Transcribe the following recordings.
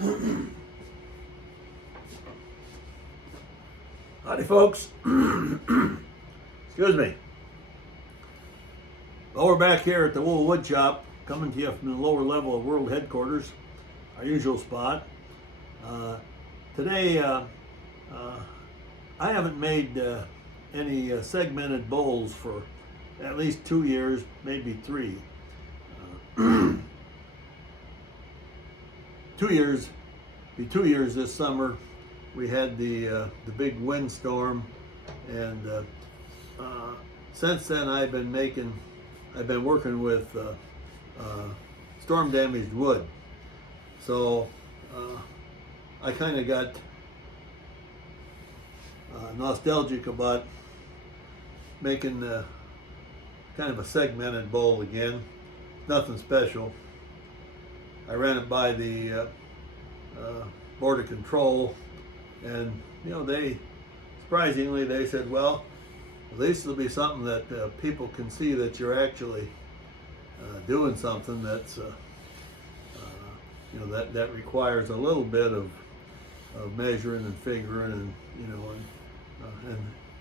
Howdy, folks. Excuse me. Well, we're back here at the Wool Wood Shop, coming to you from the lower level of World Headquarters, our usual spot. Today, I haven't made any segmented bowls for at least 2 years, maybe 3. 2 years, be 2 years this summer. We had the big windstorm, and since then I've been working with storm damaged wood. So I kind of got nostalgic about making kind of a segmented bowl again. Nothing special. I ran it by the Board of Control, and they surprisingly they said, well, at least it'll be something that people can see that you're actually doing something that's that requires a little bit of measuring and figuring and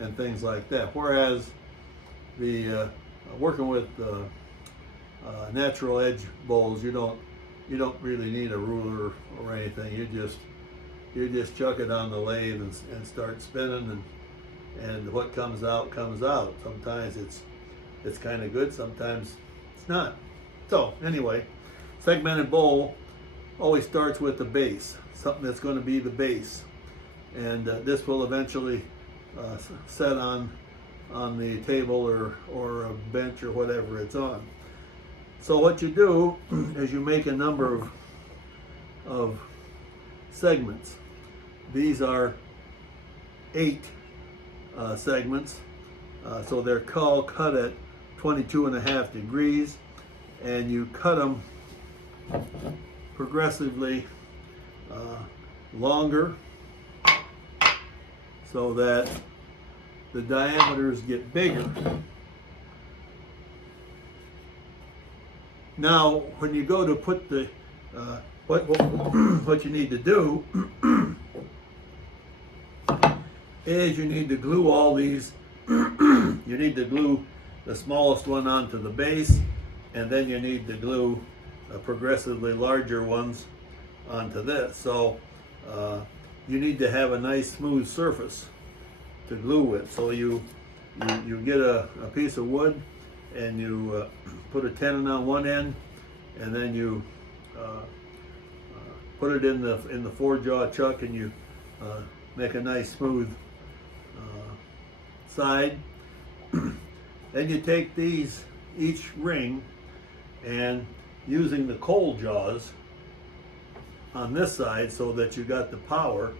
and things like that. Whereas the working with natural edge bowls, you don't really need a ruler or anything. You just chuck it on the lathe and start spinning, and what comes out comes out. Sometimes it's kind of good, sometimes it's not. So anyway, segmented bowl always starts with the base, something that's going to be the base, and this will eventually set on the table or a bench or whatever it's on. So what you do is you make a number of segments. These are 8 segments, so they're cut at 22.5 degrees, and you cut them progressively longer so that the diameters get bigger. Now, when you go to put the what you need to do is you need to glue all these. You need to glue the smallest one onto the base, and then you need to glue progressively larger ones onto this. So you need to have a nice smooth surface to glue with. So you get a piece of wood, and you put a tenon on one end, and then you put it in the 4-jaw chuck, and you make a nice smooth side. Then you take each ring, and using the cold jaws on this side so that you got the power,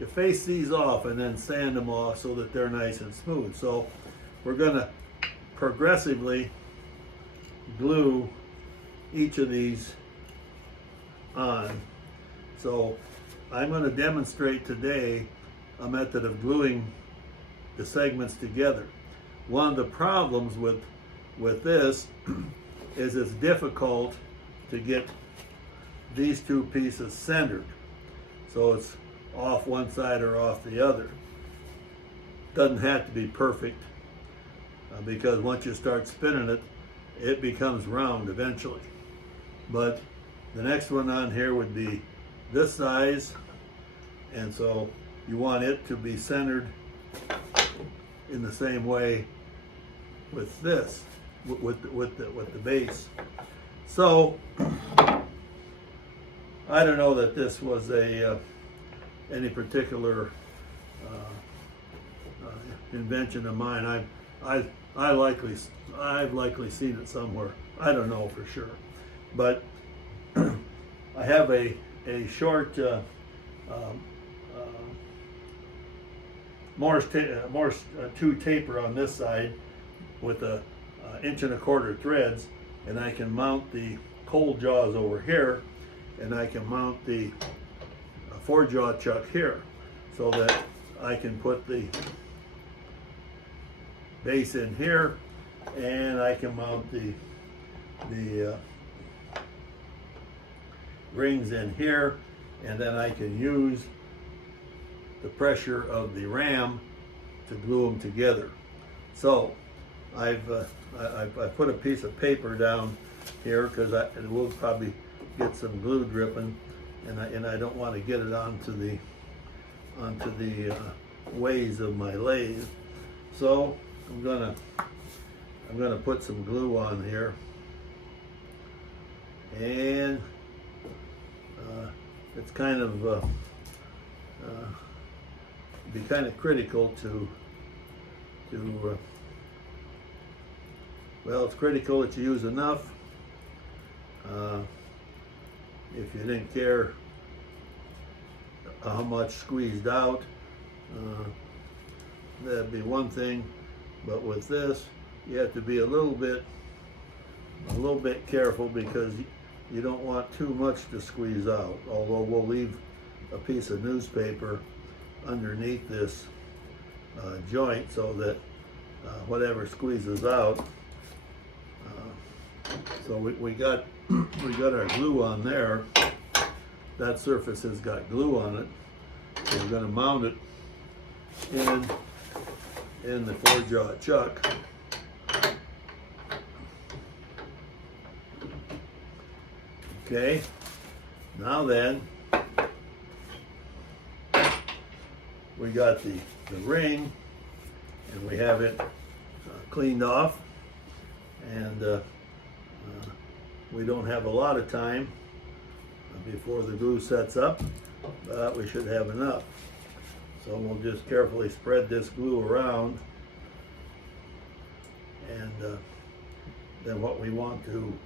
you face these off and then sand them off so that they're nice and smooth. So we're going to progressively glue each of these on. So I'm going to demonstrate today a method of gluing the segments together. One of the problems with this is it's difficult to get these 2 pieces centered, so it's off one side or off the other. Doesn't have to be perfect, because once you start spinning it, it becomes round eventually. But the next one on here would be this size, and so you want it to be centered in the same way with this, with the base. So I don't know that this was any particular invention of mine. I've likely seen it somewhere. I don't know for sure, but I have a short Morse 2 taper on this side with a 1.25 inch threads, and I can mount the cold jaws over here, and I can mount the 4-jaw chuck here, so that I can put the base in here, and I can mount the rings in here, and then I can use the pressure of the ram to glue them together. So I've put a piece of paper down here because we'll probably get some glue dripping, and I don't want to get it onto the ways of my lathe. So I'm gonna put some glue on here, and it's kind of be kind of critical to well, it's critical that you use enough. If you didn't care how much squeezed out, that'd be one thing, but with this you have to be a little bit careful, because you don't want too much to squeeze out, although we'll leave a piece of newspaper underneath this joint so that whatever squeezes out. So we got our glue on there. That surface has got glue on it. So we're going to mount it in the 4-jaw chuck. Okay, now then, we got the ring, and we have it cleaned off, and we don't have a lot of time before the glue sets up, but we should have enough. So we'll just carefully spread this glue around, and then what we want to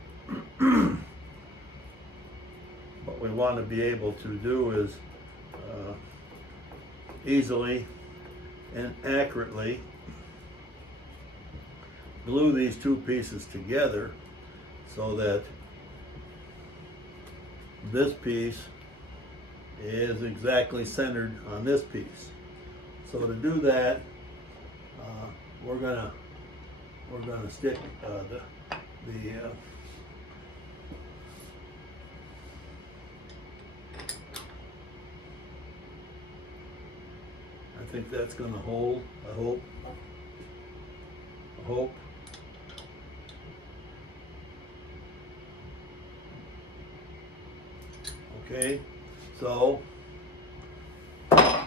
be able to do is easily and accurately glue these two pieces together so that this piece is exactly centered on this piece. So to do that, we're gonna stick I think that's gonna hold, I hope. Okay, so I've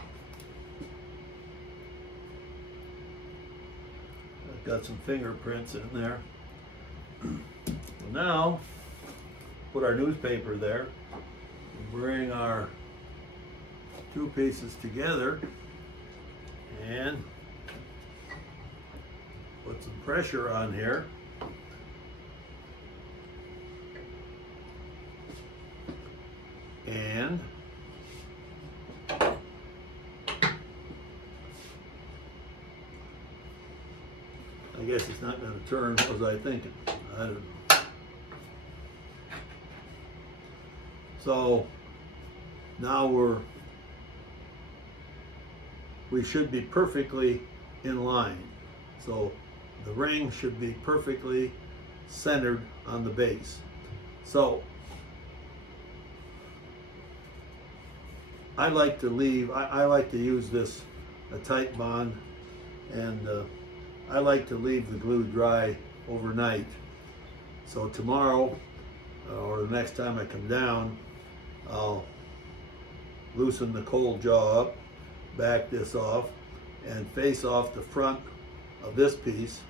got some fingerprints in there. Well, now, put our newspaper there, bring our two pieces together, and put some pressure on here. And I guess it's not going to turn, was I thinking? I don't know. So now we should be perfectly in line. So the ring should be perfectly centered on the base. So I like to use this a tight bond, and I like to leave the glue dry overnight. So tomorrow, or the next time I come down, I'll loosen the cold jaw up, back this off, and face off the front of this piece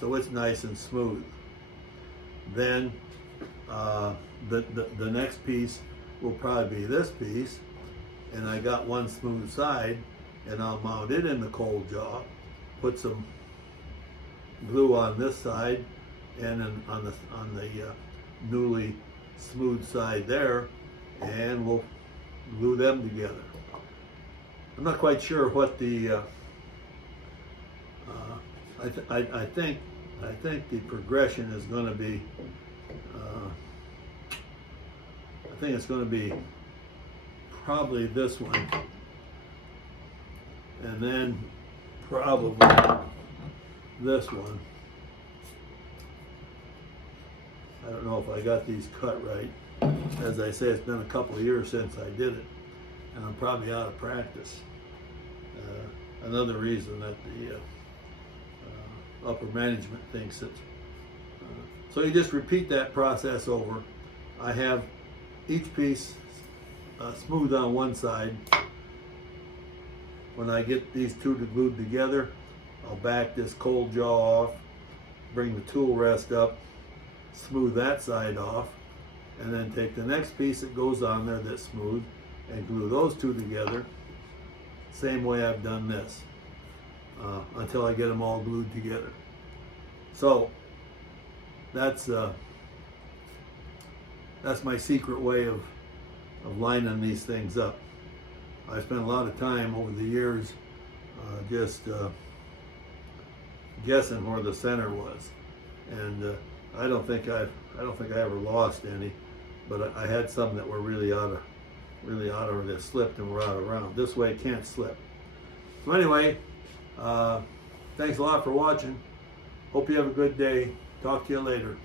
so it's nice and smooth. Then the next piece will probably be this piece, and I got one smooth side, and I'll mount it in the cold jaw, put some glue on this side and then on the newly smooth side there, and we'll glue them together. I'm not quite sure what the I think the progression is going to be I think it's going to be probably this one, and then probably this one. I don't know if I got these cut right. as I say, it's been a couple of years since I did it, and I'm probably out of practice. Another reason that the upper management thinks it. So you just repeat that process over. I have each piece smooth on one side. When I get these two glued together, I'll back this cold jaw off, bring the tool rest up, smooth that side off, and then take the next piece that goes on there that's smooth and glue those two together, same way I've done this, until I get them all glued together. So that's my secret way of lining these things up. I spent a lot of time over the years just guessing where the center was, and I don't think I ever lost any, but I had some that were really out of or they slipped and were out of round. This way it can't slip. So anyway, thanks a lot for watching. Hope you have a good day. Talk to you later.